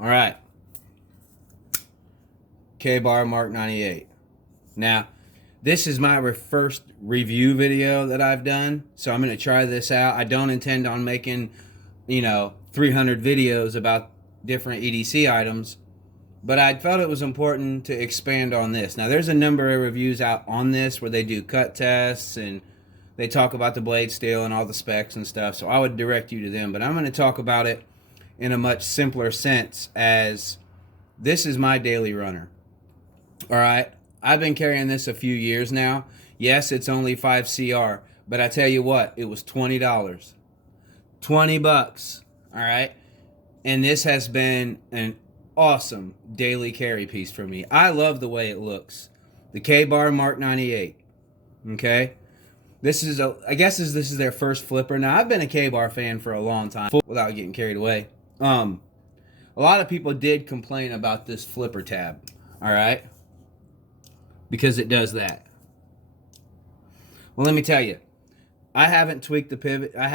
All right. KABAR Mark 98. Now, this is my first review video that I've done, so I'm going to try this out. I don't intend on making, 300 videos about different EDC items, but I felt it was important to expand on this. Now, there's a number of reviews out on this where they do cut tests and they talk about the blade steel and all the specs and stuff, so I would direct you to them. But I'm going to talk about it in a much simpler sense, as this is my daily runner. All right, I've been carrying this a few years now. Yes, it's only 5CR, but I tell you what, it was $20. 20 bucks, all right? And this has been an awesome daily carry piece for me. I love the way it looks. The KABAR Mark 98, okay? This is, I guess this is their first flipper. Now, I've been a KABAR fan for a long time, without getting carried away. A lot of people did complain about this flipper tab, all right? Because it does that. Well, let me tell you, I haven't tweaked the pivot. I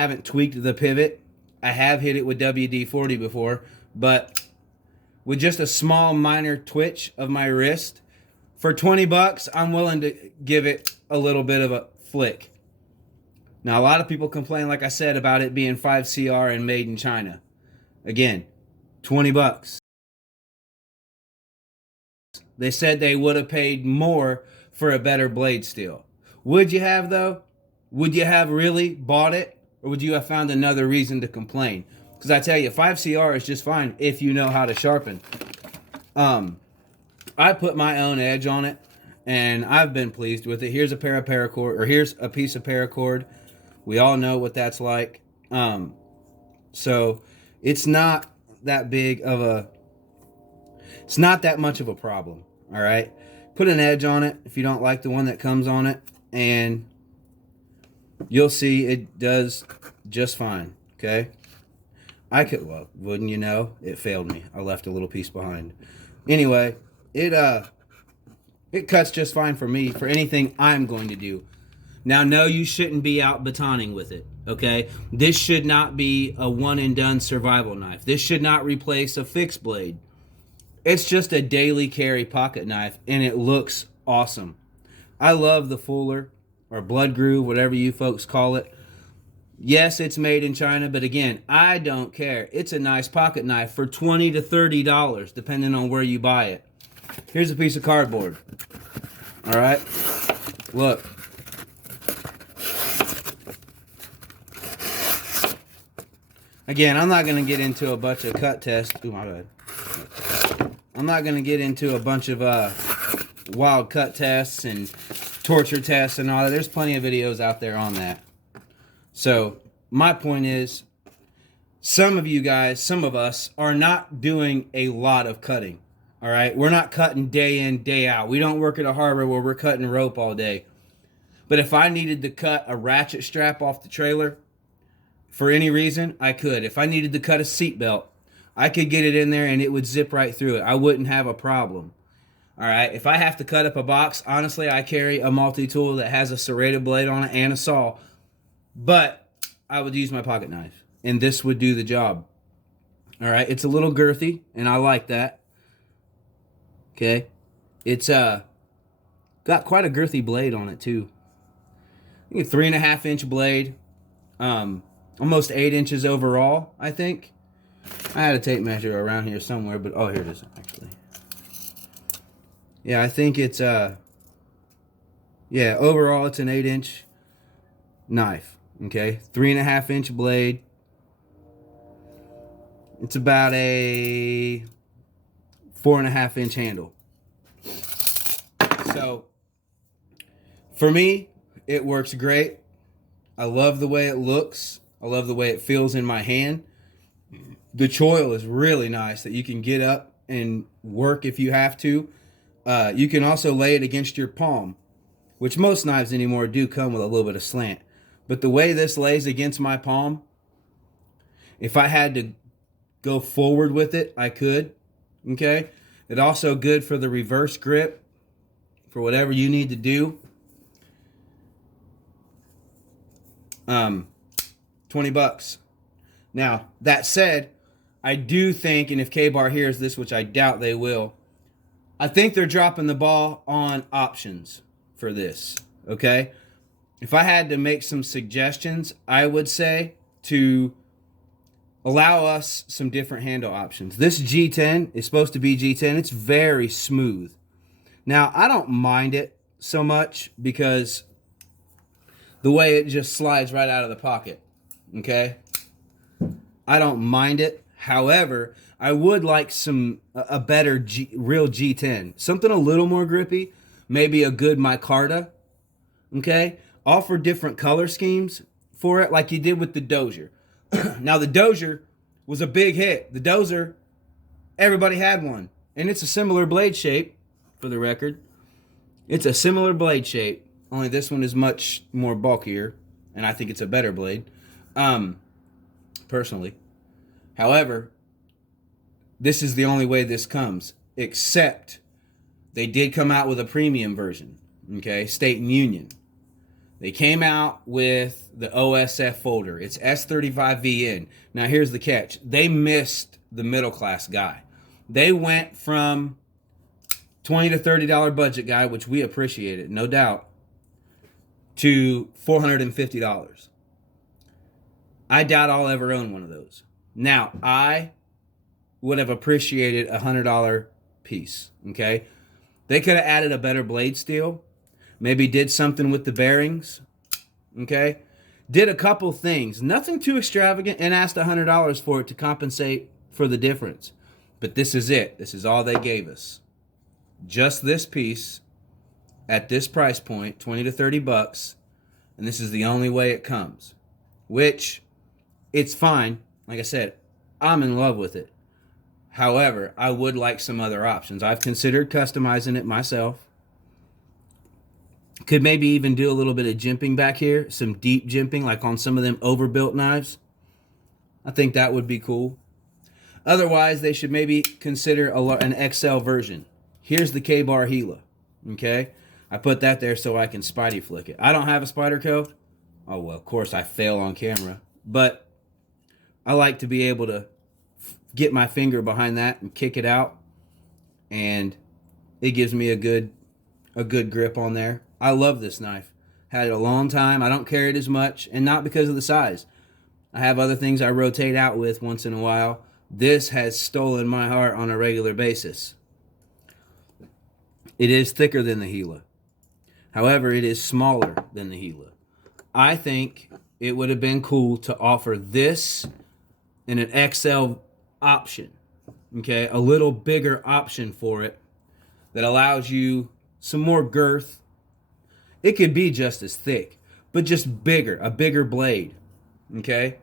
have hit it with WD-40 before, but with just a small minor twitch of my wrist, for 20 bucks, I'm willing to give it a little bit of a flick. Now, a lot of people complain, like I said, about it being 5CR and made in China. Again, 20 bucks. They said they would have paid more for a better blade steel. Would you have, though? Would you have really bought it? Or would you have found another reason to complain? Because I tell you, 5CR is just fine if you know how to sharpen. I put my own edge on it, and I've been pleased with it. Here's a pair of paracord, or here's a piece of paracord. We all know what that's like. So it's not that big of a, it's not that much of a problem, all right? Put an edge on it if you don't like the one that comes on it, and you'll see it does just fine, okay? Well, wouldn't you know, it failed me. I left a little piece behind. Anyway, it cuts just fine for me, for anything I'm going to do. Now, no, you shouldn't be out batoning with it, okay? This should not be a one-and-done survival knife. This should not replace a fixed blade. It's just a daily carry pocket knife, and it looks awesome. I love the Fuller, or Blood Groove, whatever you folks call it. Yes, it's made in China, but again, I don't care. It's a nice pocket knife for $20 to $30, depending on where you buy it. Here's a piece of cardboard. All right? Look. Again, I'm not going to get into a bunch of cut tests. Ooh, my bad. I'm not going to get into a bunch of wild cut tests and torture tests and all that. There's plenty of videos out there on that. So, my point is, some of you guys, some of us, are not doing a lot of cutting. All right? We're not cutting day in, day out. We don't work at a harbor where we're cutting rope all day. But if I needed to cut a ratchet strap off the trailer, for any reason, I could. If I needed to cut a seat belt, I could get it in there and it would zip right through it. I wouldn't have a problem. All right. If I have to cut up a box, honestly, I carry a multi-tool that has a serrated blade on it and a saw. But I would use my pocket knife, and this would do the job. All right. It's a little girthy, and I like that. Okay. It's got quite a girthy blade on it too. I think a 3.5-inch blade. Almost 8 inches overall, I think. I had a tape measure around here somewhere, but oh, here it is, actually. Yeah, I think it's, yeah, overall it's an 8-inch knife, okay? 3.5-inch blade. It's about a 4.5-inch handle. So, for me, it works great. I love the way it looks. I love the way it feels in my hand. The choil is really nice that you can get up and work if you have to. You can also lay it against your palm, which most knives anymore do come with a little bit of slant. But the way this lays against my palm, if I had to go forward with it, I could. Okay? It's also good for the reverse grip, for whatever you need to do. 20 bucks. Now, that said, I do think, and if KABAR hears this, which I doubt they will, I think they're dropping the ball on options for this, okay? If I had to make some suggestions, I would say to allow us some different handle options. This G10 is supposed to be G10. It's very smooth. Now, I don't mind it so much because the way it just slides right out of the pocket, okay? I don't mind it. However, I would like a better real G10. Something a little more grippy. Maybe a good micarta, okay? Offer different color schemes for it like you did with the Dozier. Now, the Dozier was a big hit. The Dozier, everybody had one. And it's a similar blade shape, for the record. It's a similar blade shape, only this one is much more bulkier, and I think it's a better blade, personally. However, this is the only way this comes, except they did come out with a premium version, okay, State and Union. They came out with the OSF folder. It's S35VN. Now, here's the catch. They missed the middle class guy. They went from $20 to $30 budget guy, which we appreciate it, no doubt, to $450. I doubt I'll ever own one of those. Now, I would have appreciated a $100 piece, okay? They could have added a better blade steel. Maybe did something with the bearings, okay? Did a couple things. Nothing too extravagant, and asked $100 for it to compensate for the difference. But this is it. This is all they gave us. Just this piece at this price point, 20 to 30 bucks, and this is the only way it comes. Which, it's fine. Like I said, I'm in love with it. However, I would like some other options. I've considered customizing it myself. Could maybe even do a little bit of jimping back here. Some deep jimping, like on some of them overbuilt knives. I think that would be cool. Otherwise, they should maybe consider an XL version. Here's the KABAR Gila. Okay? I put that there so I can Spidey flick it. I don't have a Spyderco. Oh, well, of course I fail on camera. But I like to be able to get my finger behind that and kick it out. And it gives me a good grip on there. I love this knife. Had it a long time. I don't carry it as much, and not because of the size. I have other things I rotate out with once in a while. This has stolen my heart on a regular basis. It is thicker than the Gila. However, it is smaller than the Gila. I think it would have been cool to offer this in an XL option. Okay, a little bigger option for it that allows you some more girth. It could be just as thick, but just bigger, a bigger blade, okay?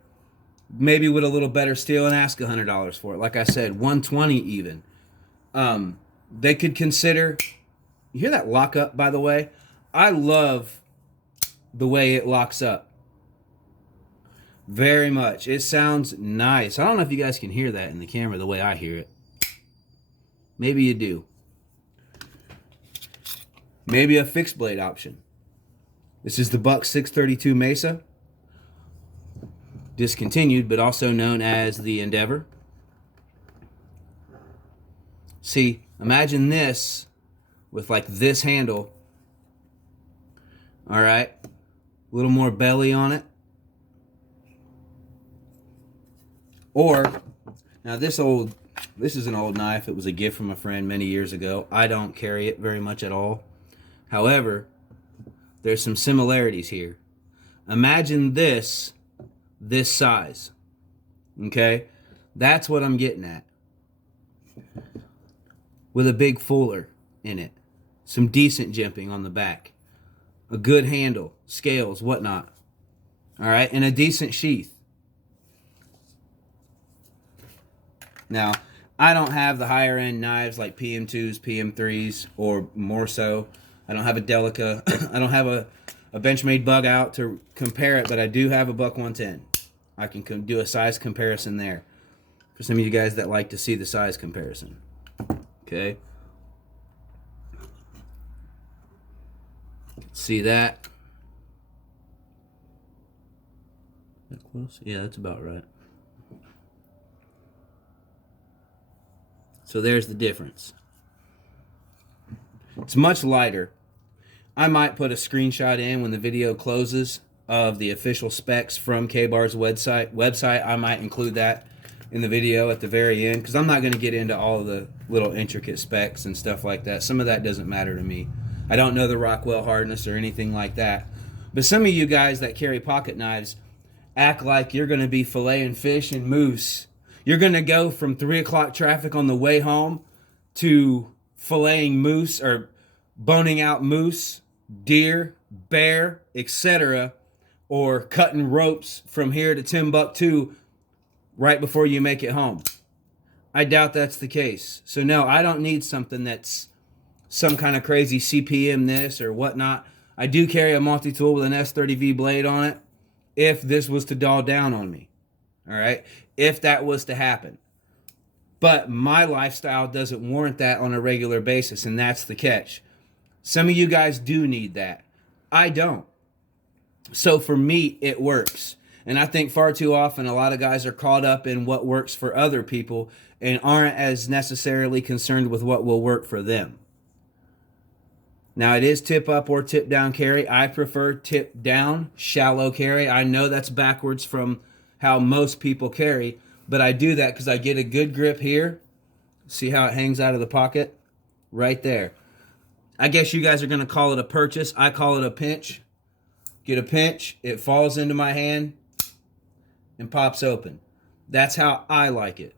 Maybe with a little better steel, and ask $100 for it. Like I said, $120 even. They could consider, you hear that lock up, by the way? I love the way it locks up. Very much. It sounds nice. I don't know if you guys can hear that in the camera the way I hear it. Maybe you do. Maybe a fixed blade option. This is the Buck 632 Mesa. Discontinued, but also known as the Endeavor. See, imagine this with like this handle. All right. A little more belly on it. Or, now this is an old knife. It was a gift from a friend many years ago. I don't carry it very much at all. However, there's some similarities here. Imagine this size. Okay? That's what I'm getting at. With a big fuller in it. Some decent jimping on the back. A good handle, scales, whatnot. Alright? And a decent sheath. Now, I don't have the higher end knives like PM2s, PM3s, or more so. I don't have a Delica. I don't have a Benchmade bug out to compare it, but I do have a Buck 110. I can do a size comparison there. For some of you guys that like to see the size comparison. Okay. See that? That close? Yeah, that's about right. So there's the difference. It's much lighter. I might put a screenshot in when the video closes of the official specs from KABAR's website. I might include that in the video at the very end, because I'm not going to get into all of the little intricate specs and stuff like that. Some of that doesn't matter to me. I don't know the Rockwell hardness or anything like that. But some of you guys that carry pocket knives act like you're going to be filleting fish and moose. You're going to go from 3 o'clock traffic on the way home to filleting moose or boning out moose, deer, bear, etc., or cutting ropes from here to Timbuktu right before you make it home. I doubt that's the case. So no, I don't need something that's some kind of crazy CPM this or whatnot. I do carry a multi-tool with an S30V blade on it if this was to dull down on me. All right? If that was to happen. But my lifestyle doesn't warrant that on a regular basis, and that's the catch. Some of you guys do need that. I don't. So for me, it works. And I think far too often a lot of guys are caught up in what works for other people and aren't as necessarily concerned with what will work for them. Now, it is tip up or tip down carry. I prefer tip down, shallow carry. I know that's backwards from how most people carry, but I do that because I get a good grip here. See how it hangs out of the pocket? Right there. I guess you guys are going to call it a purchase. I call it a pinch. Get a pinch. It falls into my hand and pops open. That's how I like it.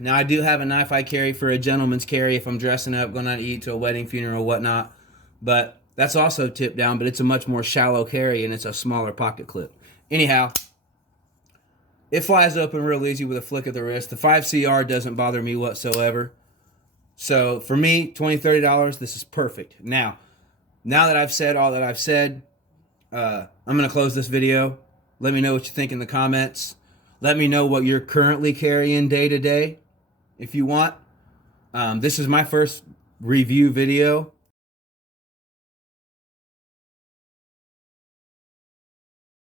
Now, I do have a knife I carry for a gentleman's carry if I'm dressing up, going out to eat, to a wedding, funeral, whatnot. But that's also tip down, but it's a much more shallow carry and it's a smaller pocket clip. Anyhow, it flies open real easy with a flick of the wrist. The 5CR doesn't bother me whatsoever. So for me, $20, $30, this is perfect. Now that I've said all that I've said, I'm going to close this video. Let me know what you think in the comments. Let me know what you're currently carrying day to day, if you want. This is my first review video.